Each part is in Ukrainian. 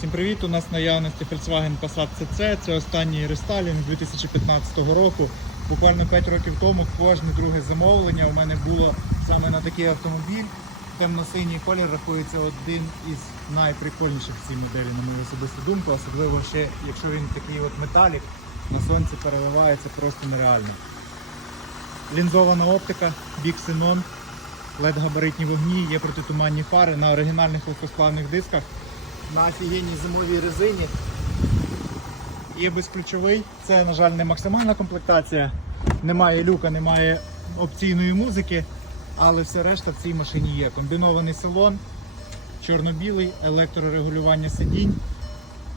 Всім привіт! У нас наявності Volkswagen Passat CC. Це останній рестайлінг 2015 року. Буквально 5 років тому кожне друге замовлення у мене було саме на такий автомобіль. Темно-синій колір рахується один із найприкольніших цій моделі, на мою особисту думку, особливо ще якщо він такий от металік, на сонці переливається просто нереально. Лінзована оптика, бік Xenon, LED-габаритні вогні, є протитуманні фари на оригінальних легкосплавних дисках на офігенній зимовій резині. Є безключовий. Це, на жаль, не максимальна комплектація. Немає люка, немає опційної музики, але все решта в цій машині є. Комбінований салон, чорно-білий, електрорегулювання сидінь,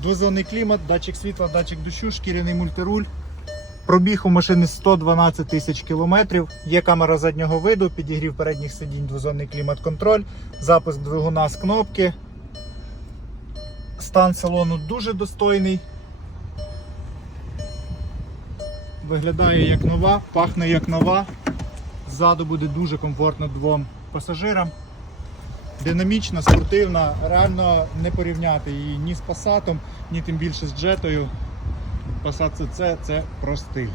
двозонний клімат, датчик світла, датчик дощу, шкіряний мультируль. Пробіг у машини 112 тисяч кілометрів. Є камера заднього виду, підігрів передніх сидінь, двозонний клімат-контроль, запуск двигуна з кнопки. Стан салону дуже достойний. Виглядає як нова, пахне як нова. Ззаду буде дуже комфортно двом пасажирам. Динамічна, спортивна, реально не порівняти її ні з Passat, ні тим більше з джетою. Passat CC це про стиль.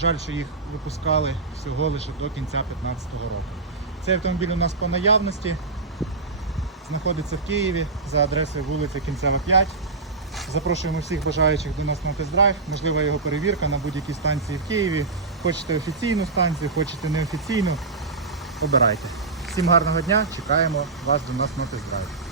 Жаль, що їх випускали всього лише до кінця 2015 року. Цей автомобіль у нас по наявності знаходиться в Києві за адресою вулиця Кінцева 5. Запрошуємо всіх бажаючих до нас на тест-драйв. Можлива його перевірка на будь-якій станції в Києві. Хочете офіційну станцію, хочете неофіційну. Обирайте. Всім гарного дня, чекаємо вас до нас на тест-драйв.